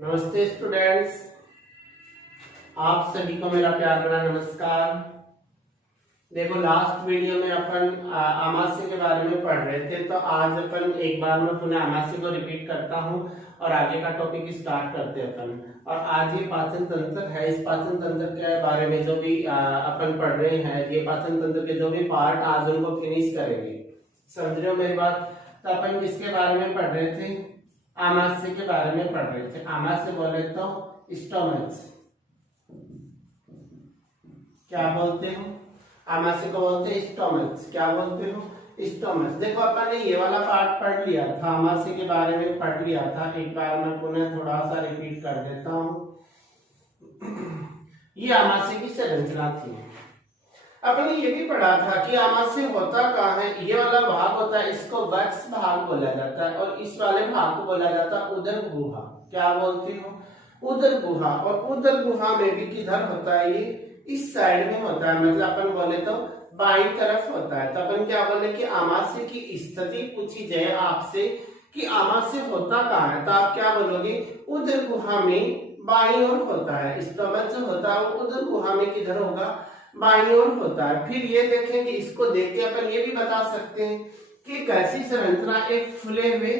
नमस्ते स्टूडेंट्स, आप सभी को मेरा प्यार भरा नमस्कार। देखो, लास्ट वीडियो में अपन आमाशय के बारे में पढ़ रहे थे, तो आज अपन एक बार मैं पुनः आमाशय को रिपीट करता हूँ और आगे का टॉपिक स्टार्ट करते हैं अपन। और आज ये पाचन तंत्र है, इस पाचन तंत्र के बारे में जो भी अपन पढ़ रहे हैं, ये पाचन तंत्र के जो भी पार्ट आज उनको फिनिश करेंगे। समझ रहे हो मेरी बात? तो अपन किसके बारे में पढ़ रहे थे? आमाशय के बारे में पढ़ रहे थे। आमाशय बोले तो स्टोमच, क्या बोलते हो? आमाशय को बोलते हैं स्टोमच। क्या बोलते हो? स्टोमच। देखो, अपन ने ये वाला पार्ट पढ़ लिया था, आमाशय के बारे में पढ़ लिया था। एक बार मैं पुनः थोड़ा सा रिपीट कर देता हूँ। ये आमाशय की संरचना थी। अपन ने ये भी पढ़ा था कि आमाशय होता कहाँ है। ये वाला भाग होता है, इसको वक्ष भाग बोला जाता है, और इस वाले भाग को बोला जाता है उदर गुहा। क्या बोलती हो? उदर गुहा। और उदर गुहा में भी किधर होता है? ये इस साइड में होता है, मतलब अपन बोले तो बाईं तरफ होता है। तो अपन क्या बोले कि आमाशय की स्थिति पूछी जाए आपसे कि आमाशय होता कहाँ है, तो आप क्या बोलोगे? उदर गुहा में बाईं ओर होता है। स्टोमच जो होता है वो उदर गुहा में किधर होगा? बाईं ओर होता है। फिर ये देखेंगे, इसको देख के अपन ये भी बता सकते हैं कि कैसी संरचना, एक फूले हुए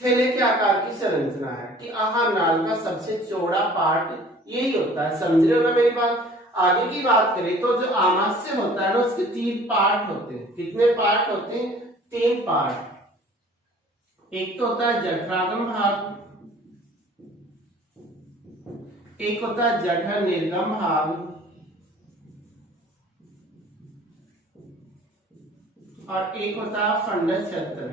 थैले के आकार की संरचना है कि आहार नाल का सबसे चौड़ा पार्ट यही होता है। समझ रहे हो ना मेरी बात? आगे की बात करें तो जो आमाशय होता है ना, उसके 3 पार्ट होते हैं। कितने पार्ट होते हैं? 3 पार्ट। एक तो होता है जठरागम भाग, एक होता है जठर निर्गम भाग, और एक होता है फंडस क्षेत्र।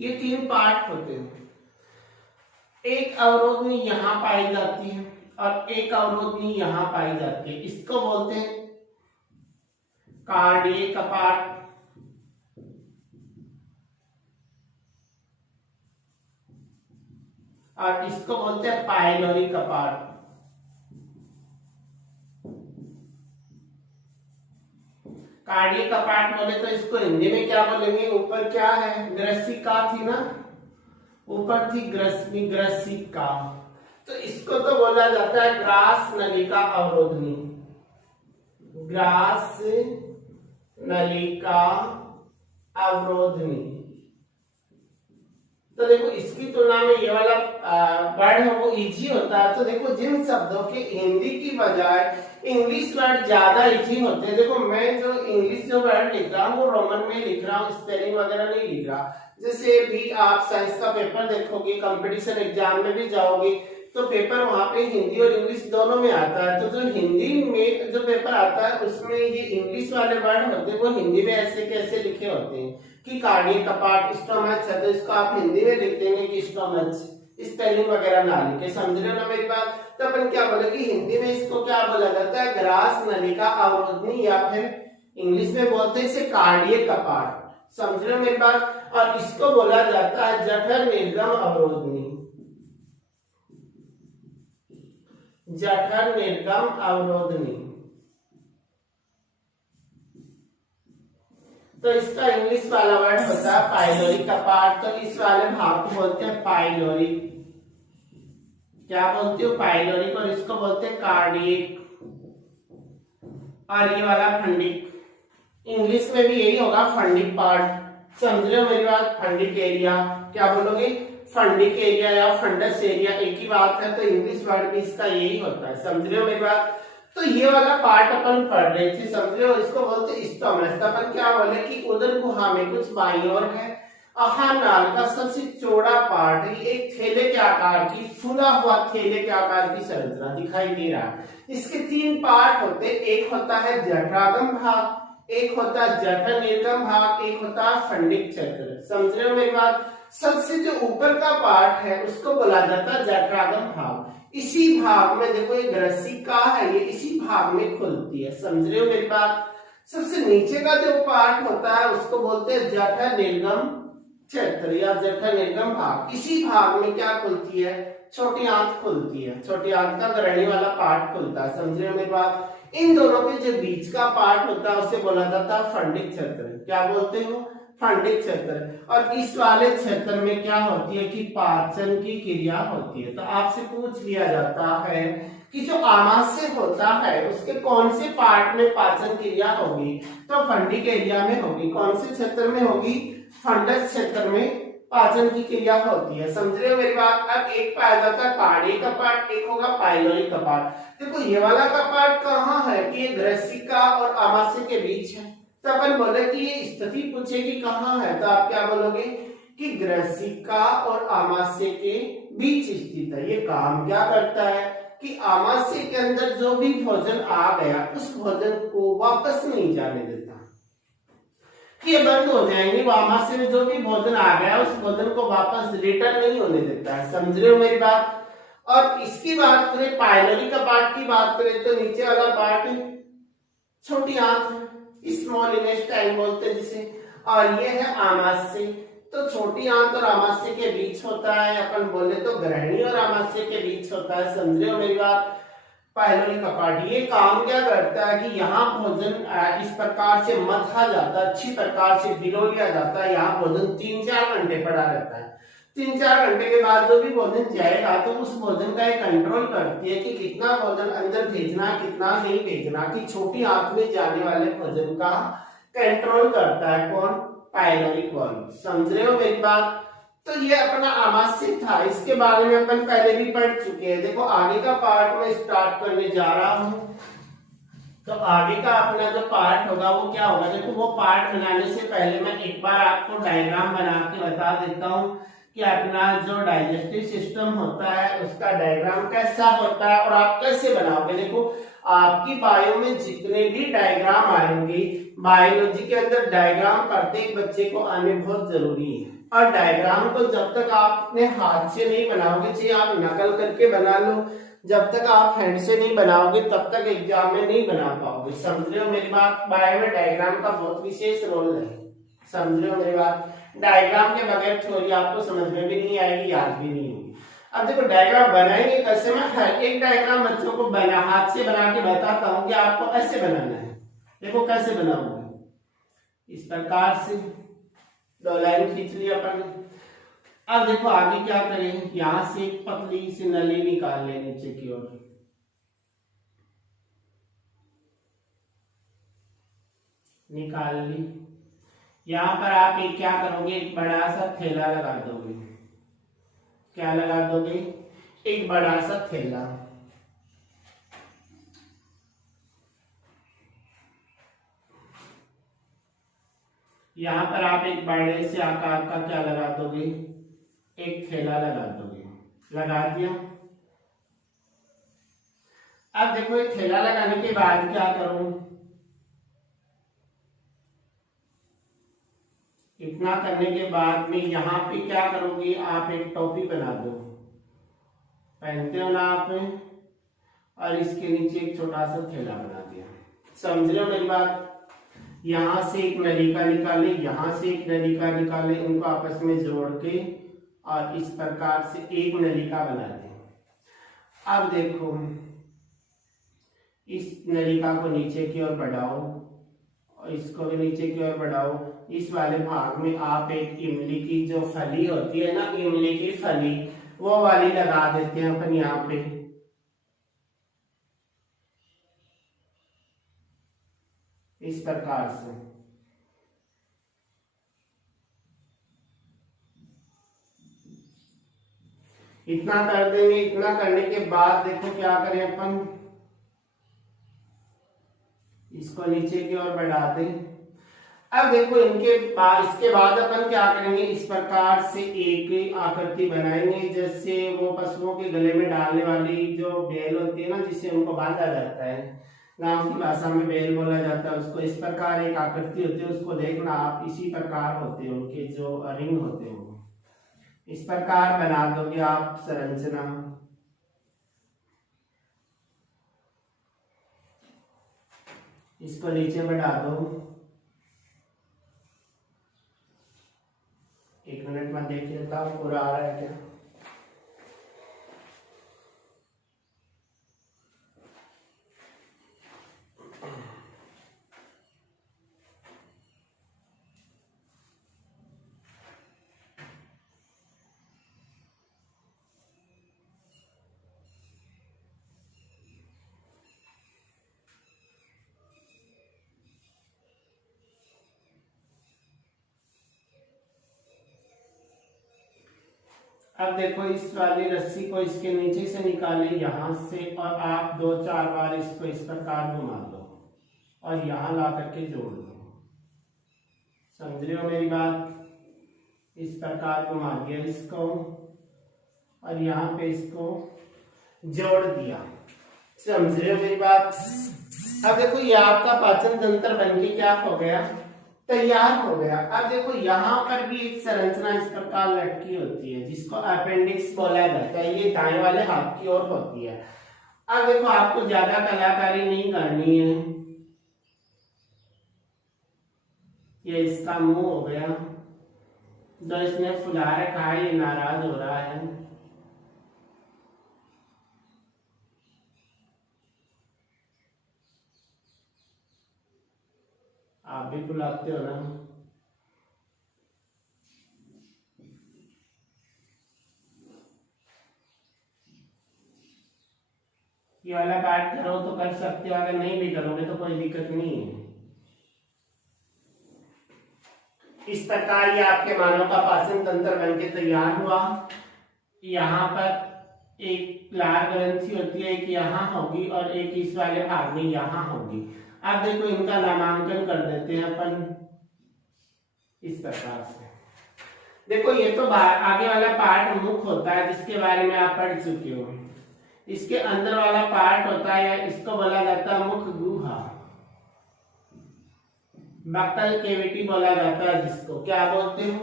ये 3 पार्ट होते हैं। एक अवरोधनी यहाँ पाई जाती है और एक अवरोधनी यहाँ पाई जाती है। इसको बोलते हैं कार्डियक कपाट, और इसको बोलते हैं पाइलोरी कपाट। कार्डियक कपाट बोले तो इसको हिंदी में क्या बोलेंगे? ऊपर क्या है? ग्रसिका थी ना, ऊपर थी ग्रसिका, तो इसको तो बोला जाता है ग्रास नलिका अवरोधनी। ग्रास नलिका अवरोधनी। तो देखो, इसकी तुलना में ये वाला वर्ड है वो इजी होता है। तो देखो, जिन शब्दों के हिंदी की बजाय इंग्लिश वर्ड ज्यादा इजी होते हैं। देखो, मैं जो इंग्लिश जो वर्ड लिख रहा हूँ वो रोमन में लिख रहा हूँ, स्पेलिंग वगैरह नहीं लिख रहा। जैसे भी आप साइंस का पेपर देखोगे, कंपटीशन एग्जाम में भी जाओगे, तो पेपर वहां पे हिंदी और इंग्लिश दोनों में आता है। तो जो हिंदी में जो पेपर आता है उसमें ये इंग्लिश वाले वर्ड होते हैं, वो हिंदी में ऐसे कैसे लिखे होते हैं कि कार्डियक कपाट, स्टोमच है, तो इसको आप हिंदी में लिख देंगे कि स्टोमच, स्पेलिंग वगैरह ना लिखे। समझ रहे हो ना मेरी बात? तो अपन क्या बोले कि हिंदी में इसको क्या बोला जाता है? ग्रास नलिका अवरोधनी, या फिर इंग्लिश में बोलते हैं इसे कार्डियक कपाट। समझ रहे हो मेरी बात? और इसको बोला जाता है जठर निर्गम अवरोधनी। जठर निर्गम अवरोधनी। तो इसका इंग्लिश वाला वर्ड होता है पाइलोरी कपाट। तो इस वाले भाग को बोलते हैं पाइलोरी। क्या बोलते हो? पाइलोरिक। और इसको बोलते हैं कार्डियक, और ये वाला फंडिक। इंग्लिश में भी यही होगा, फंडिक पार्ट। समझ रहे हो मेरी बात? Fundic area. क्या बोलोगे? फंडिक एरिया या फंडस एरिया, एक ही बात है। तो इंग्लिश वर्ड भी इसका यही होता है। समझ रहे हो मेरी बात? तो ये वाला पार्ट अपन पढ़ रहे थे, समझ रहे हो? इसको बोलते हैं स्टोमच। तो अपन क्या बोले कि उदर गुहा में कुछ बाईं ओर है, आहार नाल का सबसे चौड़ा पार्ट है, एक थैले के आकार की, फूला हुआ थैले के आकार की संरचना दिखाई दे रहा है। इसके 3 पार्ट होते हैं। एक होता है जठरागम भाग, एक होता है जठर निर्गम भाग, एक होता है फंडिक क्षेत्र। समझ रहे हो मेरी बात? सबसे जो ऊपर का पार्ट है उसको बोला जाता है जठरागम भाग। इसी भाग में देखो, ये ग्रसिका है, ये इसी भाग में खुलती है। समझ रहे हो मेरी बात? सबसे नीचे का जो पार्ट होता है उसको बोलते हैं जठर निर्गम क्षेत्र या जठर निर्गम भाग। इसी भाग में क्या खुलती है? छोटी आंत खुलती है। छोटी आंत का ग्रहणी वाला पार्ट खुलता है। समझ रहे हो मेरी बात? इन दोनों के जो बीच का पार्ट होता है उसे बोला जाता है फंडिक क्षेत्र। क्या बोलते हो? फंडित क्षेत्र, और इस वाले क्षेत्र में क्या होती है कि पाचन की क्रिया होती है। तो आपसे पूछ लिया जाता है कि जो आमाशय होता है उसके कौन से पार्ट में पाचन क्रिया होगी, तो फंडिक एरिया में होगी। कौन से क्षेत्र में होगी, फंडस क्षेत्र में पाचन की क्रिया होती है। समझ रहे हो मेरी बात। अब एक पाया जाता है पहाड़ी का पार्ट, एक होगा पाइलोरी का पार्ट। देखो ये वाला का पार्ट कहाँ है कि ये ग्रसिका और आमाशय के बीच है। तो अपन बोले कि ये स्थिति पूछेगी कहाँ है, तो आप क्या बोलोगे कि ग्रसिका और आमाशय के बीच स्थित है। ये काम क्या करता है कि आमाशय के अंदर जो भी भोजन आ गया उस भोजन को वापस नहीं जाने देता, ये बंद हो जाएंगे। वो आमाशय में जो भी भोजन आ गया उस भोजन को वापस रिटर्न नहीं होने देता है। समझ रहे हो मेरी बात। और इसकी बात करें, पाइलोरी का पार्ट की बात करें, तो नीचे वाला पार्ट छोटी आंत है, स्मॉल इंटेस्टाइन बोलते हैं जिसे, और ये है आमाशय। तो छोटी आंत और आमाशय के बीच होता है, अपन बोले तो ग्रहणी और आमाशय के बीच होता है। समझ रहे हो मेरी बात। पाइलोरी का पार्ट ये काम क्या करता है कि यहाँ भोजन इस प्रकार से मथा जाता है, अच्छी प्रकार से बिलो लिया जाता है। यहाँ भोजन 3-4 घंटे पड़ा रहता है। 3-4 घंटे के बाद जो भी भोजन जाएगा तो उस भोजन का एक कंट्रोल करती है कि कितना भोजन अंदर भेजना, कितना नहीं भेजना, कि छोटी आंत में जाने वाले भोजन का कंट्रोल करता है कौन, पाइलोरी वाल्व। समझ रहे हो मेरी बात। तो ये अपना आमाशय था, इसके बारे में अपन पहले भी पढ़ चुके हैं। देखो आगे का पार्ट में स्टार्ट करने जा रहा हूं। तो आगे का अपना जो पार्ट होगा वो क्या होगा, देखो वो पार्ट बनाने से पहले मैं एक बार आपको डायग्राम बना के बता देता हूं कि अपना जो डाइजेस्टिव सिस्टम होता है उसका डायग्राम कैसा होता है और आप कैसे बनाओगे। देखो आपकी बायो में जितने भी डायग्राम आएंगे, बायोलॉजी के अंदर डायग्राम प्रत्येक बच्चे को आने बहुत जरूरी है। और डायग्राम को जब तक आप अपने हाथ से नहीं बनाओगे, चाहे आप नकल करके बना लो, जब तक आप हैंड से नहीं बनाओगे तब तक एग्जाम में नहीं बना पाओगे। समझ रहे हो मेरी बात। बायो में डायग्राम का बहुत विशेष रोल है। समझ रहे हो मेरी बात। डायग्राम के बगैर थ्योरी आपको समझ में भी नहीं आएगी, याद भी नहीं होगी। अब देखो डायग्राम बनाएंगे कैसे, मैं हर एक डायग्राम बच्चों को बना हाथ से बना के बताता हूँ कि आपको ऐसे बनाना है। देखो कैसे बनाओगे, इस प्रकार से 2 लाइन खींच लिया अपन। अब देखो आगे क्या करें, यहां से एक पतली सी नली निकाल ले नीचे की ओर, निकाल ली। यहां पर आप एक क्या करोगे, एक बड़ा सा थैला लगा दोगे। क्या लगा दोगे, एक बड़ा सा थैला। यहां पर आप एक बड़े से आकार का क्या लगा दोगे, एक थैला लगा दोगे। लगा दिया। अब देखो एक थैला लगाने के बाद क्या करूं, इतना करने के बाद में यहाँ पे क्या करोगे, आप एक टोपी बना दो, पहनते हो ना आप, और इसके नीचे एक छोटा सा थैला बना दिया। समझ रहे हो मेरी बात। यहां से एक नलिका निकाले, यहां से एक नलिका निकाले, उनको आपस में जोड़ के और इस प्रकार से एक नलिका बना दें। अब देखो इस नलिका को नीचे की ओर बढ़ाओ और इसको भी नीचे की ओर बढ़ाओ। इस वाले भाग में आप एक इमली की जो फली होती है ना, इमली की फली, वो वाली लगा देते हैं अपन यहाँ पे। इस प्रकार से इतना कर देंगे। इतना करने के बाद देखो क्या करें अपन, इसको नीचे की ओर बढ़ा दें। अब देखो इनके बाद, इसके बाद अपन क्या करेंगे, इस प्रकार से एक आकृति बनाएंगे, जैसे वो पशुओं के गले में डालने वाली जो बेल होती है ना, जिससे उनको बांधा जाता है, गांव की भाषा में बेल बोला जाता है उसको। इस प्रकार एक आकृति होती है, उसको देखना आप, इसी प्रकार होते हैं उनके जो रिंग होते हैं, इस प्रकार बना दोगे आप संरचना। इसको नीचे बढ़ा दो। 1 मिनट में देख लेता हूं पूरा आ रहा है क्या। अब देखो इस वाली रस्सी को इसके नीचे से निकाले यहां से, और आप 2-4 बार इसको इस प्रकार घुमा दो और यहां ला करके जोड़ दो। समझ रहे हो मेरी बात? इस प्रकार घुमा दिया इसको और यहाँ पे इसको जोड़ दिया। समझ रहे हो मेरी बात? अब देखो ये आपका पाचन तंत्र बनके क्या हो गया, तैयार हो गया। अब देखो यहाँ पर भी एक संरचना इस प्रकार लटकी होती है जिसको अपेंडिक्स बोला जाता है। ये दाएं वाले हाथ की ओर होती है। अब देखो आपको ज्यादा कलाकारी नहीं करनी है। ये इसका मुंह हो गया, जो इसने फुला रखा है, ये नाराज हो रहा है। आप भी फुलाते हो ना? ये वाला पार्ट करो तो कर सकते हो, अगर नहीं भी करोगे तो कोई दिक्कत नहीं है। इस प्रकार ये आपके मानव का पाचन तंत्र बनके तैयार हुआ। यहाँ पर एक लार ग्रंथि होती है, एक यहाँ होगी और एक इस वाले भाग में यहाँ होगी। अब देखो इनका नामांकन कर देते हैं अपन इस प्रकार से। देखो ये तो आगे वाला पार्ट मुख होता है जिसके बारे में आप पढ़ चुके हो। इसके अंदर वाला पार्ट होता है, इसको बोला जाता है मुख गुहा, बक्कल केविटी बोला जाता है जिसको। क्या बोलते हो?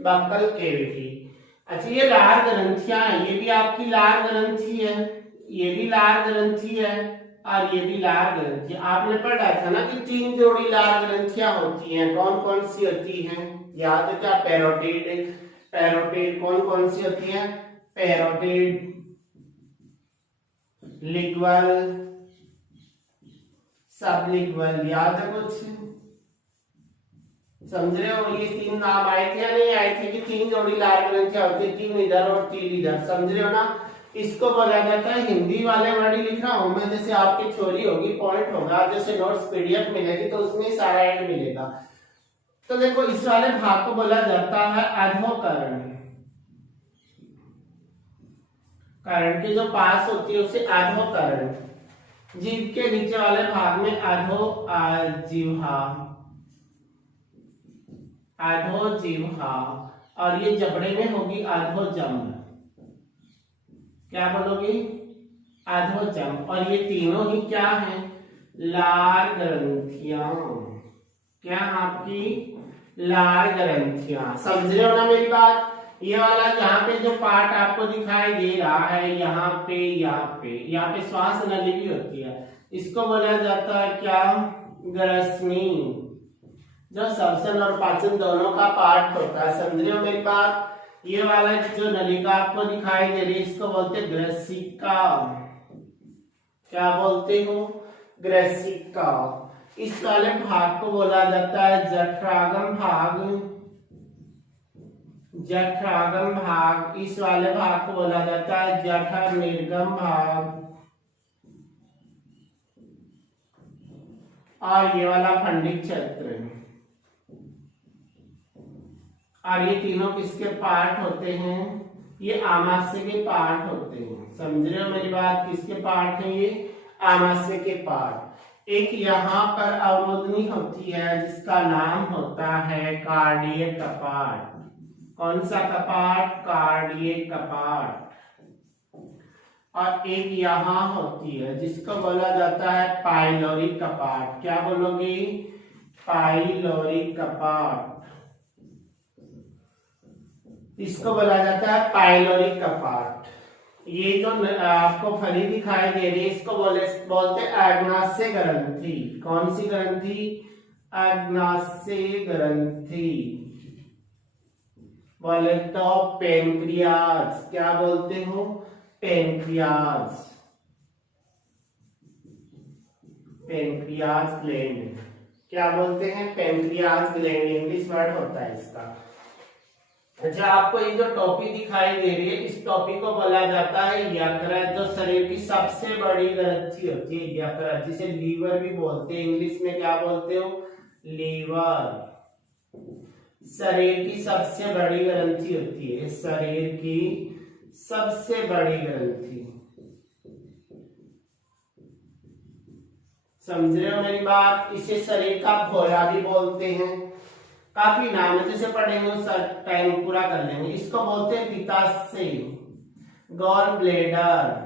Buccal cavity. अच्छा ये लार ग्रंथियां हैं, ये भी आपकी लार ग्रंथि है, ये भी लार ग्रंथि है और ये भी लार ग्रंथि। आपने पढ़ा था ना कि 3 जोड़ी लार ग्रंथियां होती हैं। कौन कौन सी होती हैं? याद है क्या? पैरोटिड। पैरोटिड कौन कौन सी होती है? पैरोटिड, लिग्वल, सबलिग्वल। याद है कुछ? समझ रहे हो? ये 3 नाम आए थे या नहीं आए थे कि 3 जोड़ी लार ग्रंथियां होती है, 3 इधर और 3 इधर। समझ रहे हो ना? इसको बोला जाता है, हिंदी वाले वर्ड ही लिख रहा हूं मैं, जैसे आपकी थ्योरी होगी, पॉइंट होगा, जैसे नोट्स पीडीएफ मिलेगी तो उसमें सारा ऐड मिलेगा। तो देखो इस वाले भाग को बोला जाता है अधोकर्ण। कर्ण के जो पास होती है उसे अधोकर्ण। जीभ के नीचे वाले भाग में अधोजिह्वा, अधोजिह्वा, और ये जबड़े में होगी अधोजम्ब। क्या बोलोगे? अधोजम्ब। और ये तीनों ही क्या हैं? लार ग्रंथियां। क्या आपकी? लार ग्रंथियां। समझ रहे हो ना मेरी बात? ये वाला यहाँ पे जो पार्ट आपको दिखाई दे रहा है, यहाँ पे यहाँ पे श्वास नली भी होती है, इसको बोला जाता है क्या? ग्रसनी। जो श्वसन और पाचन दोनों का पार्ट होता है। समझ रहे हो मेरी बात? ये वाला जो नलिका आपको दिखाई दे रही है इसको बोलते हैं ग्रसिका। क्या बोलते हो? ग्रसिका। इस वाले भाग को बोला जाता है जठरागम भाग। जठरागम भाग। इस वाले भाग को बोला जाता है जठर निर्गम भाग। और ये वाला फंडिक क्षेत्र। और ये तीनों किसके पार्ट होते हैं? ये आमाशय के पार्ट होते हैं। समझ रहे हो मेरी बात? किसके पार्ट हैं ये? आमाशय के पार्ट। एक यहाँ पर अवरोधनी होती है जिसका नाम होता है कार्डियक कपाट। कौन सा कपाट? कार्डियक कपाट। और एक यहाँ होती है जिसको बोला जाता है पाइलोरी कपाट। क्या बोलोगे? पाइलोरी कपाट। इसको बोला जाता है पाइलोरी कपाट। ये जो आपको फली दिखाई दे रही है इसको बोलते अग्नाशय ग्रंथि। कौन सी ग्रंथि? अग्नाशय ग्रंथि। बोले तो पेनक्रियाज। क्या बोलते हो? पेनक्रियाज। Pancreas gland. क्या बोलते हैं? Pancreas gland. इंग्लिश वर्ड होता है इसका। अच्छा आपको ये जो टोपी दिखाई दे रही है इस टोपी को बोला जाता है यकृत। जो शरीर की सबसे बड़ी ग्रंथि होती है यकृत, जिसे लीवर भी बोलते हैं। इंग्लिश में क्या बोलते हो? लीवर। शरीर की सबसे बड़ी ग्रंथि होती है, शरीर की सबसे बड़ी ग्रंथि। समझ रहे हो मेरी बात? इसे शरीर का भोरा भी बोलते हैं, काफी नाम है, जैसे पढ़ेंगे उस टाइम पूरा कर लेंगे। इसको बोलते हैं पित्ताशय, गॉल ब्लेडर।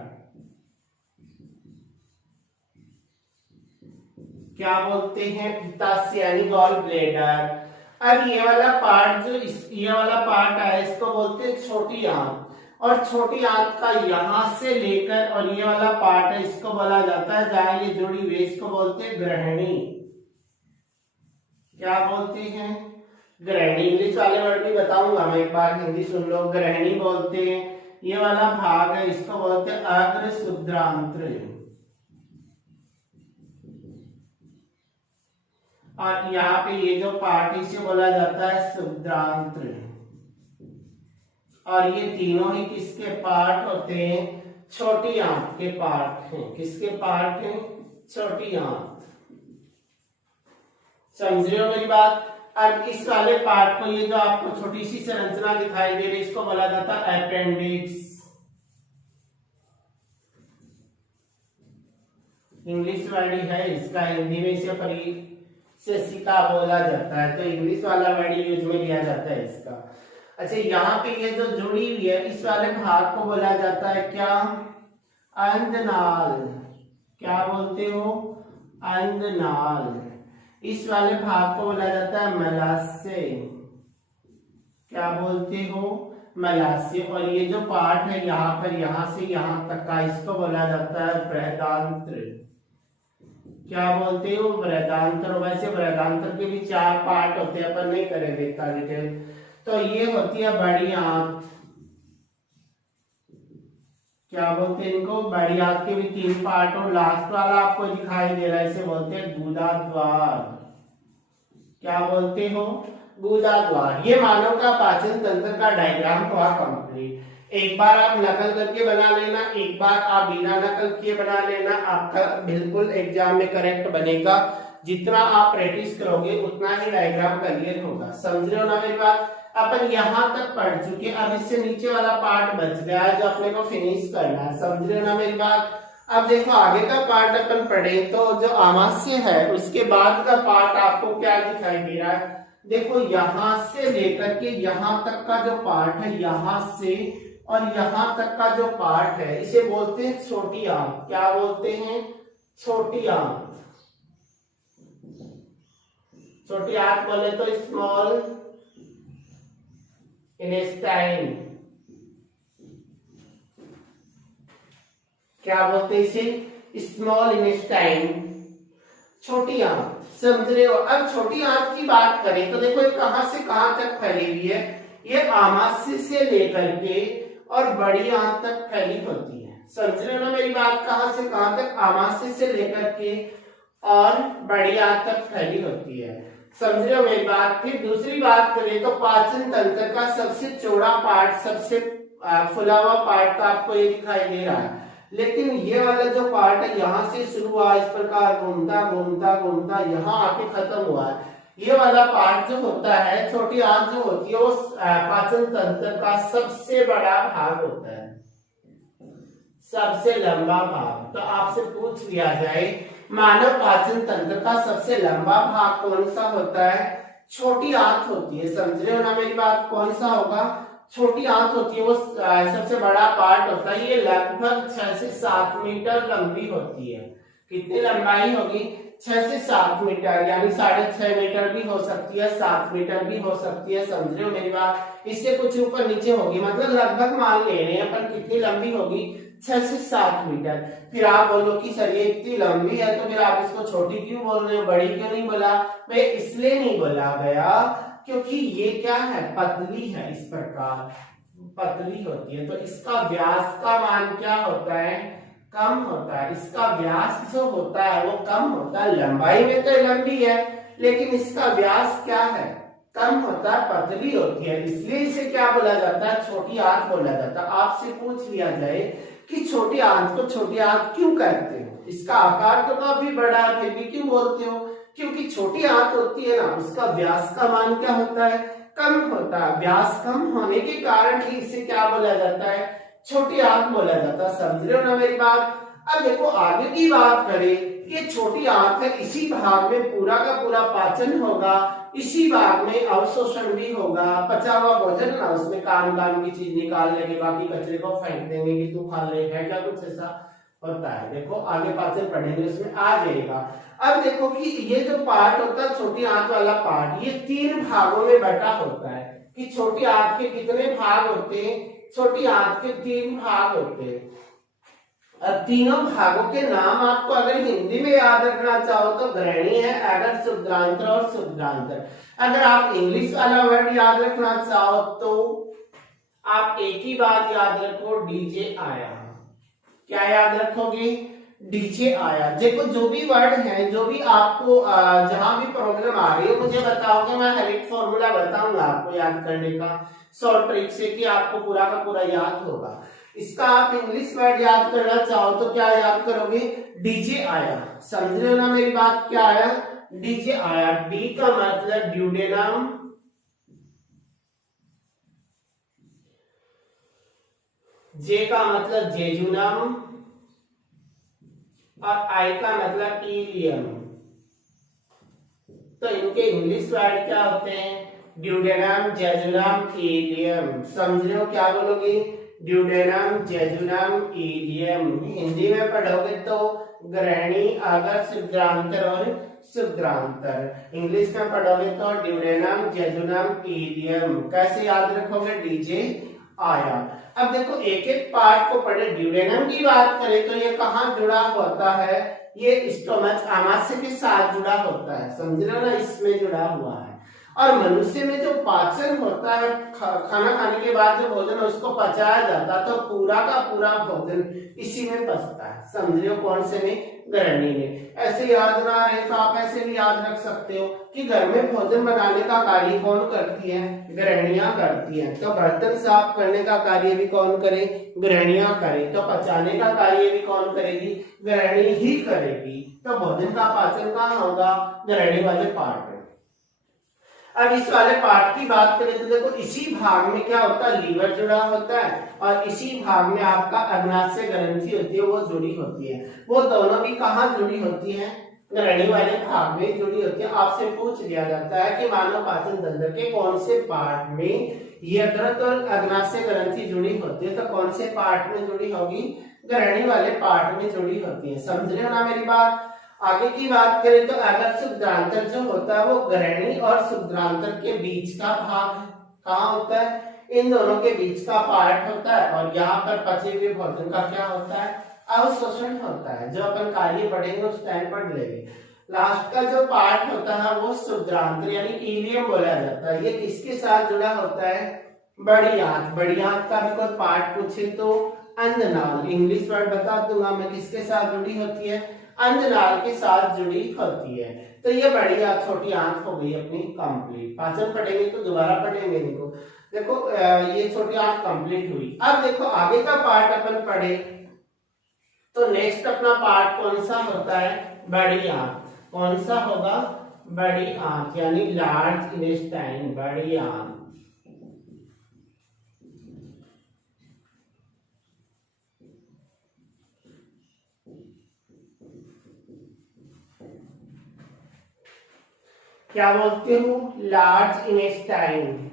क्या बोलते हैं? पित्ताशय यानी गॉल ब्लेडर। अब ये वाला पार्ट जो ये वाला पार्ट है इसको बोलते हैं छोटी आंत, और छोटी आंत का यहां से लेकर और ये वाला पार्ट है इसको बोला जाता है जहां ये जुड़ी हुई, इसको बोलते हैं ग्रहणी। क्या बोलते हैं? ग्रहणी। इंग्लिश वाले वर्ड भी बताऊंगा मैं, एक बार हिंदी सुन लो। ग्रहणी बोलते हैं। ये वाला भाग है इसको बोलते हैं अग्र शुद्रांत्र, और यहाँ पे ये जो पार्ट इसे बोला जाता है शुद्रांत्र। और ये तीनों ही किसके पार्ट होते हैं? छोटी आंत के पार्ट हैं। किसके पार्ट हैं? छोटी आंत। समझ रहे हो मेरी बात? अब इस वाले पार्ट को, ये जो आपको छोटी सी संरचना दिखाई दे रही है, इसको बोला जाता है अपेंडिक्स। इंग्लिश वर्ड है इसका, हिंदी में इसे परिशिष्टिका बोला जाता है, तो इंग्लिश वाला वर्ड यूज में लिया जाता है इसका। अच्छा, यहाँ पे ये जो जुड़ी हुई है इस वाले भाग को बोला जाता है क्या? अंधनाल। क्या बोलते हो? अंधनाल। इस वाले भाग को बोला जाता है मलाशय। क्या बोलते हो? मलाशय। और ये जो पार्ट है यहाँ पर, यहाँ से यहाँ तक का, इसको बोला जाता है बृहदांत्र। क्या बोलते हो? बृहदांत्र। वैसे बृहदांत्र के भी 4 पार्ट होते हैं, पर नहीं करेंगे इतना डिटेल। तो ये होती है बड़ी आंत। क्या बोलते हैं इनको? बड़ी आंत के भी 3 पार्ट, और लास्ट वाला आपको दिखाई दे रहा है, इसे बोलते हैं गुदा द्वार। क्या बोलते हो? गुदा द्वार। ये मानव का पाचन तंत्र का डायग्राम हुआ कंप्लीट। एक बार आप नकल करके बना लेना, एक बार आप बिना नकल किए बना लेना, आपका बिल्कुल एग्जाम में करेक्ट बनेगा। जितना आप प्रैक्टिस करोगे उतना ही डायग्राम क्लियर होगा। समझ रहे हो ना मेरी बात? अपन यहां तक पढ़ चुके, अब इससे नीचे वाला पार्ट बच गया है जो अपने को फिनिश करना है। समझ रहे हो ना मेरी बात? अब देखो आगे का पार्ट अपन पढ़े तो जो आमाशय है उसके बाद का पार्ट आपको क्या दिखाई दे रहा है? देखो यहां से लेकर के यहां तक का जो पार्ट है, यहां से और यहां तक का जो पार्ट है, इसे बोलते हैं छोटी आंत। क्या बोलते हैं? छोटी आंत। छोटी आंत बोले तो स्मॉल इंटेस्टाइन। क्या बोलते हैं इसे? स्मॉल इंटेस्टाइन, छोटी आंत। समझ रहे हो? अब छोटी आंत की बात करें तो देखो ये कहां से कहां तक फैली हुई है? ये आमाशय से लेकर के और बड़ी आंत तक फैली होती है। समझ रहे हो ना मेरी बात? कहां से कहां तक? आमाशय से लेकर के और बड़ी आंत तक फैली होती है। समझ रहे हो मेरी बात? फिर दूसरी बात करें तो पाचन तंत्र का सबसे चौड़ा पार्ट, सबसे फुला हुआ पार्ट तो आपको ये दिखाई दे रहा है, लेकिन ये वाला जो पार्ट है यहाँ से शुरू हुआ, इस प्रकार घूमता घूमता घूमता यहाँ आके खत्म हुआ है। ये वाला पार्ट जो होता है, छोटी आंत जो होती है, वो पाचन तंत्र का सबसे बड़ा भाग होता है, सबसे लंबा भाग। तो आपसे पूछ लिया जाए मानव पाचन तंत्र का सबसे लंबा भाग कौन सा होता है? छोटी आंत होती है। समझ रहे हो ना मेरी बात? कौन सा होगा? छोटी आंत होती है, वो सबसे बड़ा पार्ट होता है। ये लगभग 6 से 7 मीटर लंबी होती है। कितनी लंबाई होगी? 6 से 7 मीटर, यानी 6.5 मीटर भी हो सकती है, 7 मीटर भी हो सकती है। समझ रहे हो मेरी बात? इससे कुछ ऊपर नीचे होगी, मतलब लगभग मान ले रहे हैं अपन कितनी लंबी होगी? 6 से 7 मीटर। फिर आप बोलो कि सर ये इतनी लंबी है तो फिर आप इसको छोटी क्यों बोल रहे हो, बड़ी क्यों नहीं बोला? भाई इसलिए नहीं बोला गया क्योंकि ये क्या है? पतली है, इस प्रकार पतली होती है, तो इसका व्यास का मान क्या होता है? कम होता है। इसका व्यास जो होता है वो कम होता है। लंबाई में तो लंबी है, लेकिन इसका व्यास क्या है? कम होता है, पतली होती है, इसलिए इसे क्या बोला जाता है? छोटी आंत बोला जाता है। आपसे पूछ लिया जाए कि छोटी आंत को छोटी आंत क्यों कहते हो? इसका आकार तो काफी बड़ा है, फिर भी क्यों बोलते हो? क्योंकि छोटी आंत होती है ना, उसका व्यास का मान क्या होता है? कम होता है, व्यास कम होने के कारण ही इसे क्या बोला जाता है, छोटी आंत बोला जाता है। समझ रहे हो ना मेरी बात। अब देखो आगे की बात करें कि छोटी आंत है, इसी भाग में पूरा का पूरा पाचन होगा, इसी भाग में अवशोषण भी होगा, पचा हुआ भोजन ना उसमें काम काम की चीज निकाल लेंगे, बाकी कचरे को फेंक देंगे कि तू खा ले, है क्या कुछ ऐसा होता है। देखो आगे पाचन पढ़ेंगे उसमें आ जाएगा। अब देखो कि ये जो पार्ट होता है छोटी आंत वाला पार्ट, ये 3 भागों में बटा होता है। कि छोटी आंत के कितने भाग होते हैं, छोटी आंत के 3 भाग होते हैं। अब तीनों भागों के नाम आपको अगर हिंदी में याद रखना चाहो तो ग्रहणी है, अगर शुद्धांतर और शुद्धांतर। अगर आप इंग्लिश वाला वर्ड याद रखना चाहो तो आप एक ही बात याद रखो, डीजे आया। क्या याद रखोगे, डीजे आया। देखो जो भी वर्ड है, जो भी आपको जहां भी प्रॉब्लम आ रही है मुझे बताओगे, मैं हर एक फॉर्मूला बताऊंगा आपको याद करने का, शॉर्ट ट्रिक से कि आपको पूरा का पूरा याद होगा। इसका आप इंग्लिश वर्ड याद करना चाहो तो क्या याद करोगे, डीजे आया। समझ रहे हो ना मेरी बात, क्या आया, डीजे आया। डी का मतलब ड्यूडेनम, जे का मतलब जेजुनम और आई का मतलब इलियम। तो इनके इंग्लिश वर्ड क्या होते हैं, ड्यूडेनम, जेजुनम, इलियम। समझ रहे हो, क्या बोलोगे, ड्यूडेनम, जेजुनम, इलियम। हिंदी में पढ़ोगे तो ग्रहणी, अगर शुद्धांतर और शुद्धांतर। इंग्लिश में पढ़ोगे तो ड्यूडेनम, जेजुनम, इलियम। कैसे याद रखोगे, डीजे आया। अब देखो एक एक पार्ट को पढ़े। ड्यूडेनम की बात करें तो ये कहाँ जुड़ा होता है, ये स्टोमच आमाशय के साथ जुड़ा होता है। समझ रहे हो ना, इसमें जुड़ा हुआ है। और मनुष्य में जो पाचन होता है, खाना खाने के बाद जो भोजन है उसको पचाया जाता है, तो पूरा का पूरा भोजन इसी में पचता है। समझ रहे हो, कौन से में, ग्रहणी में। ऐसे याद ना रहे तो आप ऐसे भी याद रख सकते हो कि घर में भोजन बनाने का कार्य कौन करती है, ग्रहणियां करती हैं। तो बर्तन साफ करने का कार्य भी कौन करे, ग्रहणियां करे। तो पचाने का कार्य भी कौन करेगी, ग्रहणी ही करेगी। तो भोजन का पाचन कहाँ होगा, ग्रहणी वाले पार्ट में। अब इस वाले पार्ट की बात करें तो देखो इसी भाग में क्या होता है, लीवर जुड़ा होता है, और इसी भाग में आपका अग्नाशय ग्रंथि होती है, वो जुड़ी होती है। वो दोनों भी कहाँ जुड़ी होती है, ग्रहणी वाले भाग में जुड़ी होती है। आपसे पूछ लिया जाता है कि मानव पाचन तंत्र के कौन से पार्ट में यकृत और अग्नाशय ग्रंथि जुड़ी होती है, तो कौन से पार्ट में जुड़ी होगी, ग्रहणी वाले पार्ट में जुड़ी होती है। समझ रहे हो ना मेरी बात। आगे की बात करें तो अगर शुद्धांतर जो होता है वो ग्रहणी और शुद्धांतर के बीच का भाग कहाँ होता है, इन दोनों के बीच का पार्ट होता है। और यहाँ पर पचे हुए भोजन का क्या होता है, अवशोषण होता है। जो अपन कार्य पढ़ेंगे उस टाइम पढ़ लेंगे। लास्ट का जो पार्ट होता है वो शुद्धांतर यानी इलियम बोला जाता है। ये किसके साथ जुड़ा होता है, बड़ी आंत। बड़ी आंत का भी कोई पार्ट पूछे तो अंधनाल, इंग्लिश वर्ड बता दूंगा मैं, किसके साथ जुड़ी होती है, अंधनाल के साथ जुड़ी होती है। तो ये बड़ी आंत छोटी आंत हो गई अपनी कंप्लीट। पाचन पढ़ेंगे तो दोबारा पढ़ेंगे इनको। देखो ये छोटी आंत कंप्लीट हुई। अब देखो आगे का पार्ट अपन पढ़े तो नेक्स्ट अपना पार्ट कौन सा होता है, बड़ी आंत। कौन सा होगा, बड़ी आंत यानी लार्ज इंटेस्टाइन, बड़ी आंत। क्या बोलते हो, लार्ज इंटेस्टाइन।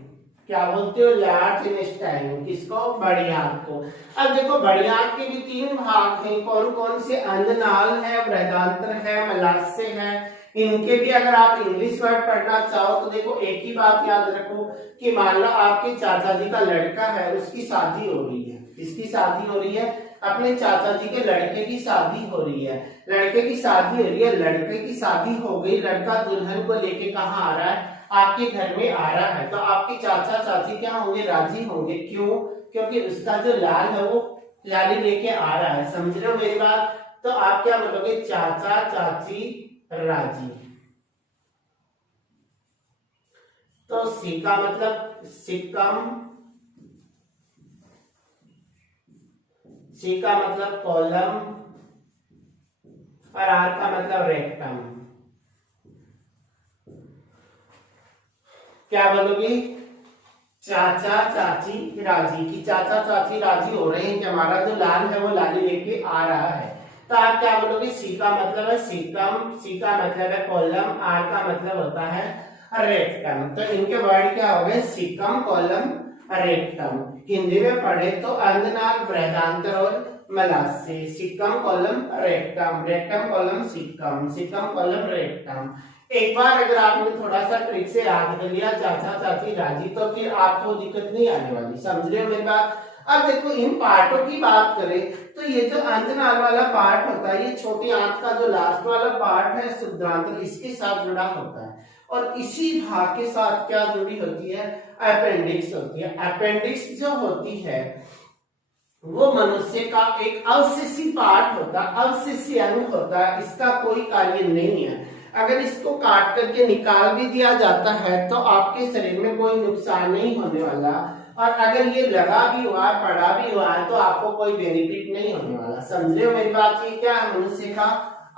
क्या बोलते हो, लार्ज इंटेस्टाइन। किसको, बड़ी आंत को। अब देखो बड़ी आंत के भी 3 भाग हैं। कौन कौन से, अंधनाल है, बृहदांत्र है, मलाशय है। इनके भी अगर आप इंग्लिश वर्ड पढ़ना चाहो तो देखो एक ही बात याद रखो कि मान लो आपके चाचा जी का लड़का है, उसकी शादी हो रही है। किसकी शादी हो रही है, अपने चाचा जी के लड़के की शादी हो रही है। लड़के की शादी हो रही है, लड़के की शादी हो गई, लड़का दुल्हन को लेके कहाँ आ रहा है, आपके घर में आ रहा है। तो आपके चाचा चाची क्या होंगे, राजी होंगे। क्यों, क्योंकि उसका जो लाल है वो लाली लेके आ रहा है। समझ रहे हो मेरी बात। तो आप क्या बोलोगे, चाचा चाची राजी। तो सी का मतलब सिक्कम, सी का मतलब कॉलम और आर का मतलब रेक्टम। क्या बोलोगे, चाचा चाची राजी की चाचा चाची राजी हो रहे हैं कि हमारा जो लाल है वो लाली लेके आ रहा है। तो आप क्या बोलोगे, सी का मतलब है सिकम, सी का मतलब है कॉलम, आर का मतलब होता है रेक्टम। तो इनके वर्ड क्या हो गए, सिकम कॉलम रेक्टम। हिंदी में पढ़े तो अंधनाल बृहदान्त्र और मलासे, caecum colon rectum, rectum colon caecum, caecum colon rectum. एक बार अगर आपने थोड़ा सा ट्रिक से याद कर लिया चाचा चाची राजी, तो फिर आपको दिक्कत नहीं आने वाली। समझ रहे हो मेरी बात। अब देखो इन पार्टों की बात करें तो ये जो अंतनाल वाला पार्ट होता है, ये छोटी आंत का जो लास्ट वाला पार्ट है शुद्धांत्र, इसके साथ जुड़ा होता है। और इसी भाग के साथ क्या जुड़ी होती है, अपेंडिक्स होती है। अपेंडिक्स जो होती है वो मनुष्य का एक अवशेषी पार्ट होता है, अवशेषी अंग होता है, इसका कोई कार्य नहीं है। अगर इसको काट करके निकाल भी दिया जाता है तो आपके शरीर में कोई नुकसान नहीं होने वाला, और अगर ये लगा भी हुआ है, पड़ा भी हुआ है, तो आपको कोई बेनिफिट नहीं होने वाला। समझ रहे हो मेरी बात। ये क्या है, मनुष्य का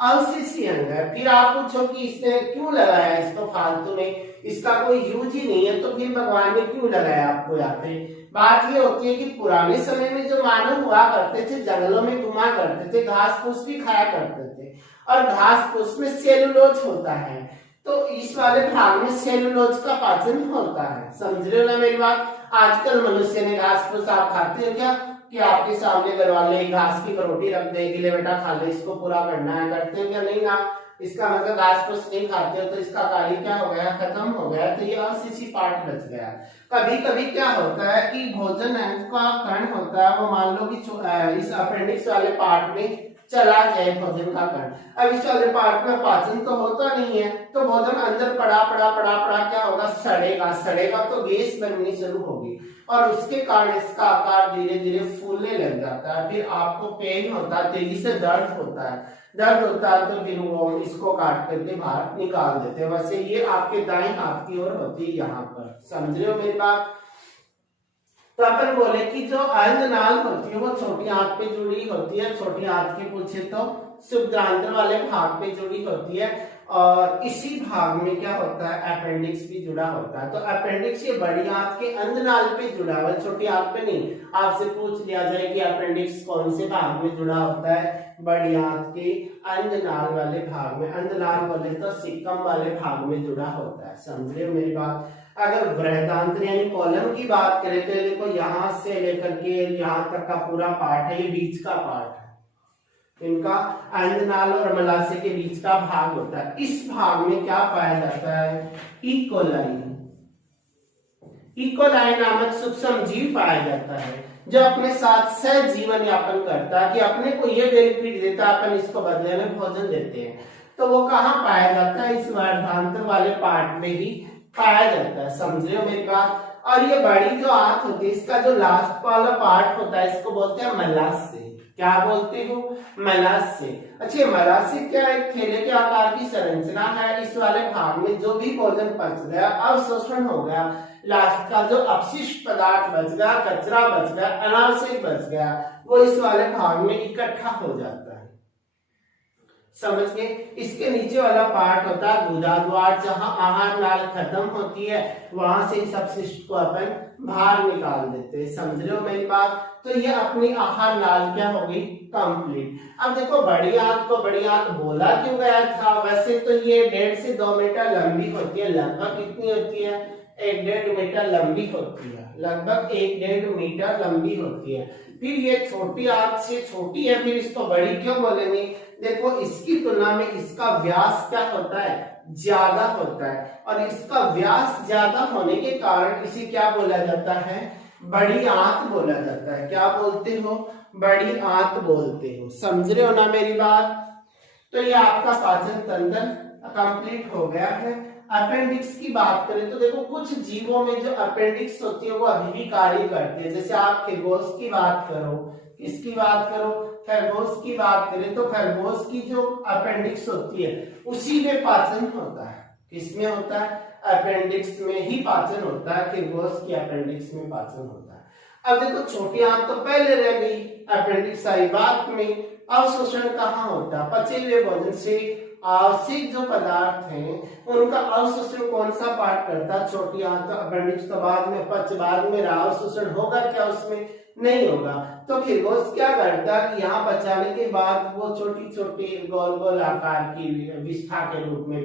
अवशेषी अंग है। फिर आप पूछो कि इसने क्यों लगाया इसको फालतू में, इसका कोई यूज ही नहीं है, तो फिर भगवान ने क्यों लगाया आपको यहाँ पे। बात ये होती है कि पुराने समय में जो मानव हुआ करते थे, जंगलों में घुमा करते थे, घास फूस भी खाया करते थे, और घास फूस में सेलुलोज होता है, तो इस वाले भाग में सेलुलोज का पाचन होता है। समझ रहे हो ना मेरी बात। आजकल मनुष्य ने घास फूस आप खाते हो क्या, कि आपके सामने घर वाले घास की रोटी रख दे, ले बेटा खा ले, इसको पूरा करना है, करते हो क्या, नहीं ना। इसका मतलब घास फूस नहीं खाते हो तो इसका कार्य क्या हो गया, खत्म हो गया। तो ये अवशेषी पार्ट बच गया। कभी कभी क्या होता है कि भोजन का कण होता है, वो मान लो कि इस अपेंडिक्स वाले पार्ट में चला जाए भोजन का कण। अब इस वाले पार्ट में पाचन तो होता नहीं है, तो भोजन अंदर पड़ा पड़ा पड़ा पड़ा क्या होगा, सड़ेगा, सड़ेगा तो गैस बननी शुरू होगी, और उसके कारण इसका आकार धीरे धीरे फूलने लग जाता है। फिर आपको पेन होता है, तेजी से दर्द होता है, दर्द होता है तो फिर वो इसको काट करके बाहर निकाल देते हैं। वैसे ये आपके दाएं हाथ की ओर होती है यहाँ पर। समझ रहे हो मेरी बात। तो अपन बोले कि जो अंधनाल होती है वो छोटी आंत पे जुड़ी होती है, छोटी आंत के पूछे तो शुद्धांत्र वाले भाग पे जुड़ी होती है, और इसी भाग में क्या होता है, अपेंडिक्स भी जुड़ा होता है। तो अपेंडिक्स ये बड़ी आंत के अंधनाल पे जुड़ा हुआ है, छोटी आंत पे नहीं। आपसे पूछ लिया जाए कि अपेंडिक्स कौन से भाग में जुड़ा होता है, बड़ी आंत के अंधनाल वाले भाग में, अंधनाल बोले तो सिक्कम वाले भाग में जुड़ा होता है। समझ रहे हो मेरी बात। अगर बृहदान्त्र यानी कॉलम की बात करें तो देखो यहाँ से लेकर के यहाँ तक का पूरा पार्ट है, ये बीच का पार्ट है, इनका अंधनाल और मलाशय के बीच का भाग होता है। इस भाग में क्या पाया जाता है, इकोलाई, इकोलाई नामक सूक्ष्म जीव पाया जाता है, जो अपने साथ सह जीवन यापन करता है, कि अपने को ये बेनिफिट देता है, अपन इसको बदले में भोजन देते हैं। तो वो कहाँ पाया जाता है, इस बृहदान्त्र वाले पार्ट में ही पाया जाता है। समझ रहे हो मेरी बात। और ये बड़ी जो आंत होती है, इसका जो लास्ट वाला पार्ट होता है, इसको बोलते हैं मलाशय। क्या बोलते हो, मलाशय। अच्छा, मलाशय क्या, एक थैले के आकार की संरचना है। इस वाले भाग में जो भी भोजन पच गया, अवशोषण हो गया, लास्ट का जो अपशिष्ट पदार्थ बच गया, कचरा बच गया, अनावश्यक बच गया, वो इस वाले भाग में इकट्ठा हो जाता है। समझ गए। इसके नीचे वाला पार्ट होता है गुदा द्वार, जहां आहार नाल खत्म होती है, वहां से इस अपशिष्ट को अपन बाहर निकाल देते हैं। समझ रहे हो मेरी बात। तो ये अपनी आहार नाल क्या हो गई, कंप्लीट। अब देखो बड़ी आंत को बड़ी आंत बोला क्यों गया था, वैसे तो ये 1.5 से 2 मीटर लंबी होती है। लगभग कितनी होती है, 1.5 मीटर लंबी होती है, लगभग 1.5 मीटर लंबी होती है। फिर ये छोटी आंत से छोटी है, फिर इसको बड़ी क्यों बोलेंगे, देखो इसकी तुलना में इसका व्यास क्या होता है, ज्यादा होता है, और इसका व्यास ज्यादा होने के कारण इसे क्या बोला जाता है, बड़ी आंत बोला जाता है। क्या बोलते हो, बड़ी आंत बोलते हो। समझ रहे हो ना मेरी बात। तो ये आपका पाचन तंत्र कंप्लीट हो गया है। अपेंडिक्स की बात करें तो देखो कुछ जीवों में जो अपेंडिक्स होती है वो अभी भी कार्य करती है। जैसे आप खरगोश की बात करो, किसकी बात करो, खरगोश की बात करें तो खरगोश की जो अपेंडिक्स होती है उसी में पाचन होता है। किसमें होता है, अपेंडिक्स में ही पाचन होता है, खरगोश की अपेंडिक्स में पाचन होता है। अब देखो छोटी आंत तो पहले रह गई, अपेंडिक्स आई बाद में। अवशोषण कहाँ होता है, पचे हुए भोजन से आवश्यक जो पदार्थ हैं उनका अवशोषण कौन सा पार्ट करता है? छोटी आंत। तो अपेंडिक्स तो बाद में, पक्ष बाद में रहा, अवशोषण होगा क्या उसमें? नहीं होगा। तो खरगोश क्या करता कि यहाँ बचाने के बाद वो छोटी छोटी गोल गोल आकार की विष्ठा के रूप में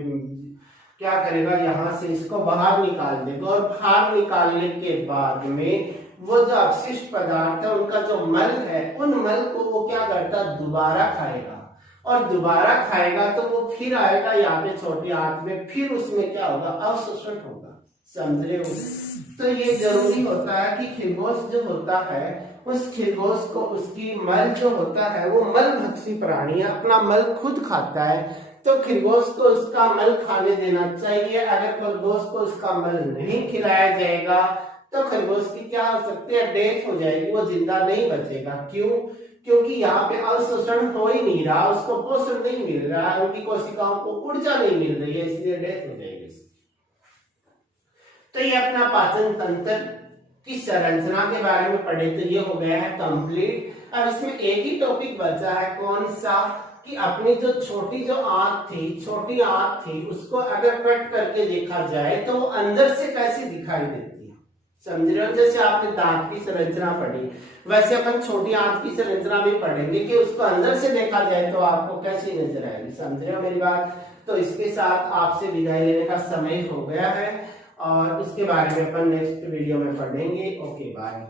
क्या करेगा, यहाँ से इसको बाहर निकाल देगा, और बाहर निकालने के बाद में वो जो अपशिष्ट पदार्थ है उनका जो मल है, उन मल को वो क्या करता, दोबारा खाएगा, और दोबारा खाएगा तो वो फिर आएगा यहाँ पे छोटी आंत में, फिर उसमें क्या होगा, अवशोषण होगा। समझ रहे हो? तो ये जरूरी होता है कि खरगोश जो होता है, उस खरगोश को उसकी मल जो होता है वो मल भक्षी प्राणी है, अपना मल खुद खाता है, तो खरगोश को उसका मल खाने देना चाहिए। अगर खरगोश को उसका मल नहीं खिलाया जाएगा तो खरगोश की क्या हो सकती है, डेथ हो जाएगी, वो जिंदा नहीं बचेगा। क्यों? क्योंकि यहाँ पे अवशोषण हो ही नहीं रहा, उसको पोषण नहीं मिल रहा है, उनकी कोशिकाओं को ऊर्जा नहीं मिल रही है, इसलिए डेथ हो जाएगी। तो ये अपना पाचन तंत्र की संरचना के बारे में पढ़े, तो ये हो गया है कंप्लीट। अब इसमें एक ही टॉपिक बचा है, कौन सा, कि अपनी जो छोटी जो आंत थी उसको अगर कट करके देखा जाए तो वो अंदर से कैसी दिखाई देती है। समझ रहे हो? जैसे आपने दांत की संरचना पढ़ी, वैसे अपन छोटी आंत की संरचना भी पढ़ेंगे कि उसको अंदर से देखा जाए तो आपको कैसी नजर आएगी। समझ रहे हो मेरी बात? तो इसके साथ आपसे विदाई लेने का समय हो गया है, और उसके बारे में अपन नेक्स्ट वीडियो में पढ़ेंगे। Okay, bye.